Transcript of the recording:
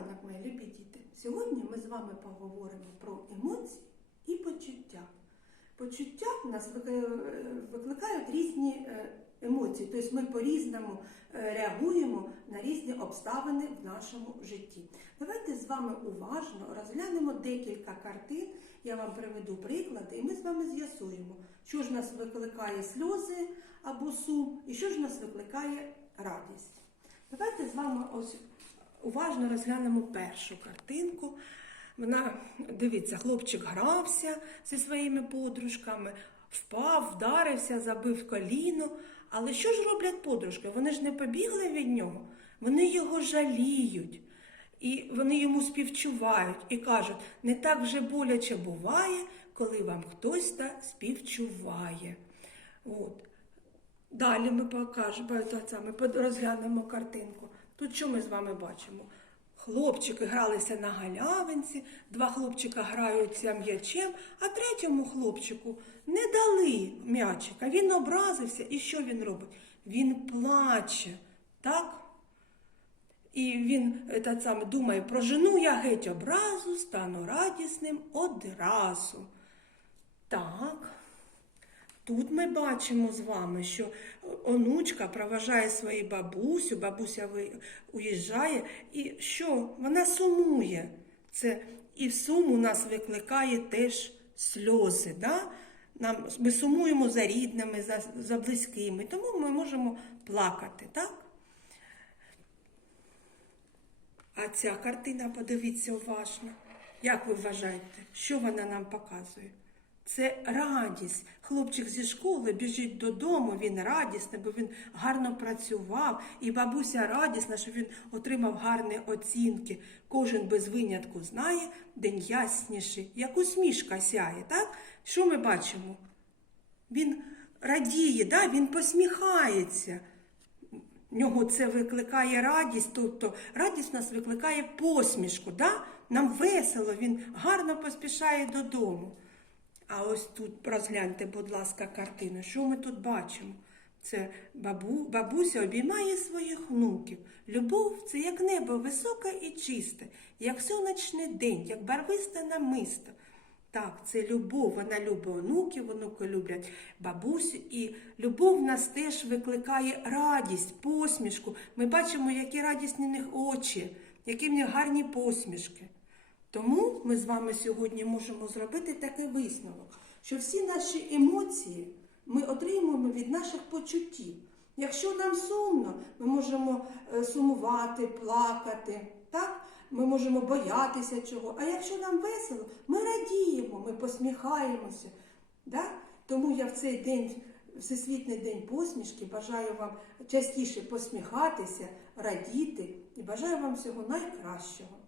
ранок, мої любі діти. Сьогодні ми з вами поговоримо про емоції і почуття. Почуття в нас викликають різні е, емоції, тобто ми по-різному е, реагуємо на різні обставини в нашому житті. Давайте з вами уважно розглянемо декілька картин. Я вам приведу приклади, і ми з вами з'ясуємо, що ж нас викликає сльози або сум, і що ж нас викликає радість. Давайте з вами ось уважно розглянемо першу картинку. Вона, дивіться, хлопчик грався зі своїми подружками, впав, вдарився, забив коліно. Але що ж роблять подружки? Вони ж не побігли від нього, вони його жаліють. І вони йому співчувають і кажуть, не так вже боляче буває, коли вам хтось та співчуває. От. Далі ми покажемо, ми розглянемо картинку. Тут що ми з вами бачимо? Хлопчики гралися на галявинці, два хлопчика граються м'ячем, а третьому хлопчику не дали м'ячика. Він образився. І що він робить? Він плаче, так? І він е, та саме думає, прожену я геть образу, стану радісним одразу. Так. Тут ми бачимо з вами, що онучка проважає свою бабусю, бабуся уїжджає, і що? Вона сумує. Це і в суму нас викликає теж сльози. Да? Нам, ми сумуємо за рідними, за, за близькими, тому ми можемо плакати. Так? А ця картина, подивіться уважно. Як ви вважаєте, що вона нам показує? Це радість. Хлопчик зі школи біжить додому, він радісний, бо він гарно працював, і бабуся радісна, що він отримав гарні оцінки. Кожен без винятку знає, день ясніший, як усмішка сяє. Так? Що ми бачимо? Він радіє, да? він посміхається. В нього це викликає радість, тобто радість нас викликає посмішку. Да? Нам весело, він гарно поспішає додому. А ось тут розгляньте, будь ласка, картину. Що ми тут бачимо? Це бабу, бабуся обіймає своїх внуків. Любов це як небо високе і чисте, як сонячний день, як барвисте намисто. Так, це любов. Вона любить онуків, онуки люблять бабусю. І любов в нас теж викликає радість, посмішку. Ми бачимо, які радісні в них очі, які в них гарні посмішки. Тому ми з вами сьогодні можемо зробити такий висновок, що всі наші емоції ми отримуємо від наших почуттів. Якщо нам сумно, ми можемо е, сумувати, плакати, так? ми можемо боятися чого. А якщо нам весело, ми радіємо, ми посміхаємося. Да? Тому я в цей день, Всесвітній день посмішки, бажаю вам частіше посміхатися, радіти і бажаю вам всього найкращого.